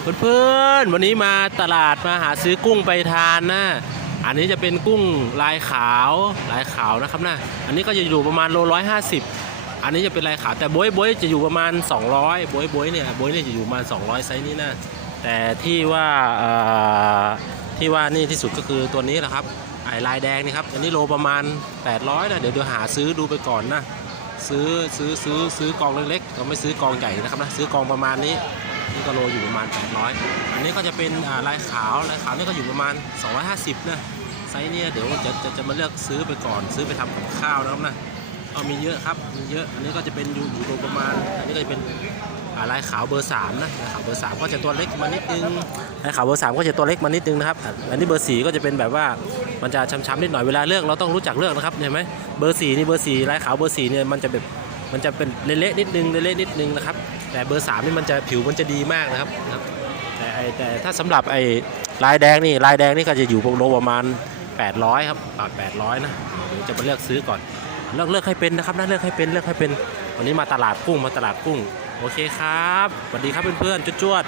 เพื่อนๆวันนี้มาตลาดมาหาซื้อกุ้งไปทานนะ อันนี้จะเป็นกุ้งลายขาวลายขาวนะครับนะอันนี้ก็จะอยู่ประมาณโลร้อยห้าสิบอันนี้จะเป็นลายขาวแต่บวยบวยจะอยู่ประมาณ 200บวยบวยเนี่ยบวยเนี่ยจะอยู่ประมาณ 200ไซส์นี้นะแต่ที่ว่าที่ว่านี่ที่สุดก็คือตัวนี้แหละครับไอ้ลายแดงนี่ครับอันนี้โลประมาณ 800นะเดี๋ยวเดี๋ยวหาซื้อดูไปก่อนนะซื้อซื้อซื้อซื้อกองเล็กๆก็ไม่ซื้อกองใหญ่นะครับนะซื้อกองประมาณนี้ นี่ก็โลอยู่ประมาณ 800 อันนี้ก็จะเป็นลายขาวลายขาวนี่ก็อยู่ประมาณ 250 นะไซส์เนี่ยเดี๋ยวจะจะจะมาเลือกซื้อไปก่อนซื้อไปทำกับข้าวนะครับนะเอามีเยอะครับมีเยอะอันนี้ก็จะเป็นอยู่อยู่โลประมาณ อันนี้ก็จะเป็นลายขาวเบอร์3นะลายขาวเบอร์3ก็จะตัวเล็กมานิดนึงลายขาวเบอร์3ก็จะตัวเล็กมานิดนึงนะครับอันนี้เบอร์4ก็จะเป็นแบบว่ามันจะช้ำๆนิดหน่อยเวลาเลือกเราต้องรู้จักเลือกนะครับเห็นไหมเบอร์4นี่เบอร์4ลายขาวเบอร์4เนี่ยมันจะแบบมันจะเป็นเละๆนิดนึงเละๆนิดนึงนะครับ แต่เบอร์สามนี่มันจะผิวมันจะดีมากนะครับแต่ไอแต่ถ้าสำหรับไอลายแดงนี่ลายแดงนี่ก็จะอยู่โลประมาณ 800 ครับปาก800 นะเดี๋ยวจะมาเลือกซื้อก่อนเลือกเลือกให้เป็นนะครับนะเลือกให้เป็นเลือกให้เป็นวันนี้มาตลาดกุ้งมาตลาดกุ้งโอเคครับสวัสดีครับเพื่อนๆจวด